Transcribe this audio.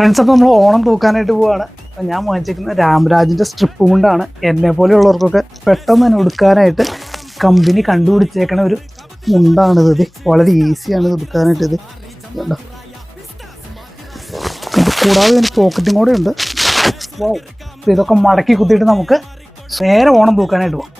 Friends, അപ്പോൾ നമ്മൾ ഓണം തൂക്കാനായിട്ട് പോവുകയാണ്. അപ്പം ഞാൻ വാങ്ങിച്ചിരിക്കുന്ന രാംരാജിൻ്റെ സ്ട്രിപ്പ് മുണ്ടാണ്. എന്നെ പോലെയുള്ളവർക്കൊക്കെ പെട്ടെന്ന് തന്നെ ഉടുക്കാനായിട്ട് കമ്പനി കണ്ടുപിടിച്ചേക്കണ ഒരു മുണ്ടാണിത്. ഇത് വളരെ ഈസിയാണ് ഇത് ഉടുക്കാനായിട്ട്. ഇത് കണ്ടോ, കൂടാതെ ഇതിന് പോക്കറ്റും കൂടെ ഉണ്ട്. ഇതൊക്കെ മടക്കി കുത്തിയിട്ട് നമുക്ക് നേരെ ഓണം തൂക്കാനായിട്ട് പോകാം.